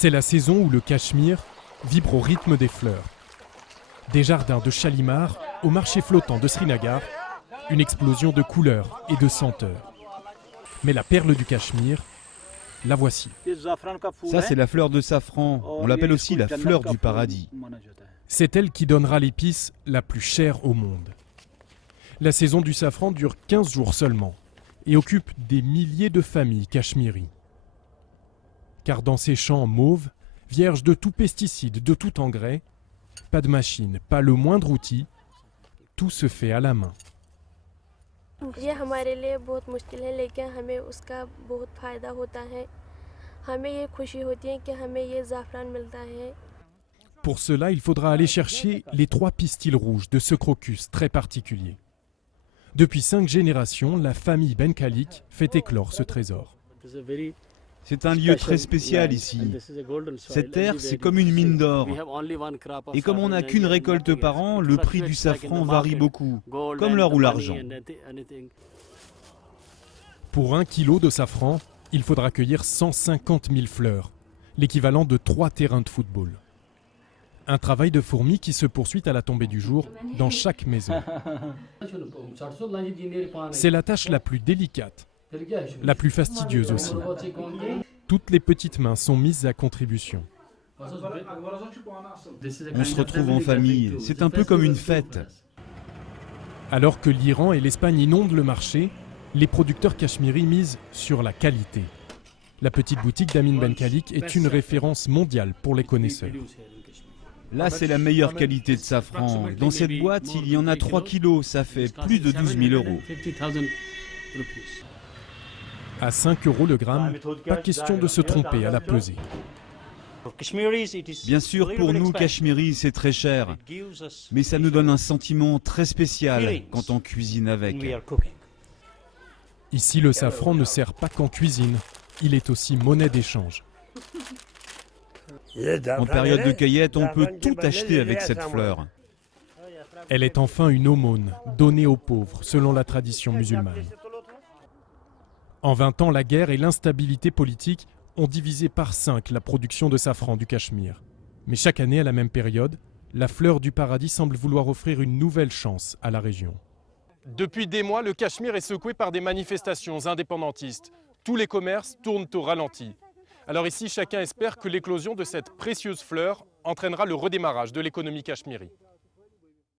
C'est la saison où le Cachemire vibre au rythme des fleurs. Des jardins de Shalimar au marché flottant de Srinagar, une explosion de couleurs et de senteurs. Mais la perle du Cachemire, la voici. Ça, c'est la fleur de safran. On l'appelle aussi la fleur du paradis. C'est elle qui donnera l'épice la plus chère au monde. La saison du safran dure 15 jours seulement et occupe des milliers de familles cachemiries. Car dans ces champs mauves, vierges de tout pesticide, de tout engrais, pas de machine, pas le moindre outil, tout se fait à la main. ये हमारे लिए बहुत मुश्किल है लेकिन हमें उसका बहुत फ़ायदा होता है हमें ये खुशी होती है कि हमें ये ज़ाफ़रान मिलता है. Pour cela, il faudra aller chercher les 3 pistils rouges de ce crocus très particulier. Depuis 5 générations, la famille Ben Khalik fait éclore ce trésor. C'est un lieu très spécial ici. Cette terre, c'est comme une mine d'or. Et comme on n'a qu'une récolte par an, le prix du safran varie beaucoup, comme l'or ou l'argent. Pour 1 kilo de safran, il faudra cueillir 150 000 fleurs, l'équivalent de 3 terrains de football. Un travail de fourmi qui se poursuit à la tombée du jour dans chaque maison. C'est la tâche la plus délicate, la plus fastidieuse aussi. Toutes les petites mains sont mises à contribution. On se retrouve en famille, c'est un peu comme une fête. Alors que l'Iran et l'Espagne inondent le marché, les producteurs cachemiris misent sur la qualité. La petite boutique d'Amin Ben Khalik est une référence mondiale pour les connaisseurs. Là, c'est la meilleure qualité de safran. Dans cette boîte, il y en a 3 kilos, ça fait plus de 12 000 euros. À 5 euros le gramme, pas question de se tromper à la pesée. Bien sûr, pour nous, Cachemiris, c'est très cher. Mais ça nous donne un sentiment très spécial quand on cuisine avec. Ici, le safran ne sert pas qu'en cuisine, il est aussi monnaie d'échange. En période de cueillette, on peut tout acheter avec cette fleur. Elle est enfin une aumône donnée aux pauvres, selon la tradition musulmane. En 20 ans, la guerre et l'instabilité politique ont divisé par 5 la production de safran du Cachemire. Mais chaque année, à la même période, la fleur du paradis semble vouloir offrir une nouvelle chance à la région. Depuis des mois, le Cachemire est secoué par des manifestations indépendantistes. Tous les commerces tournent au ralenti. Alors ici, chacun espère que l'éclosion de cette précieuse fleur entraînera le redémarrage de l'économie cachemiri.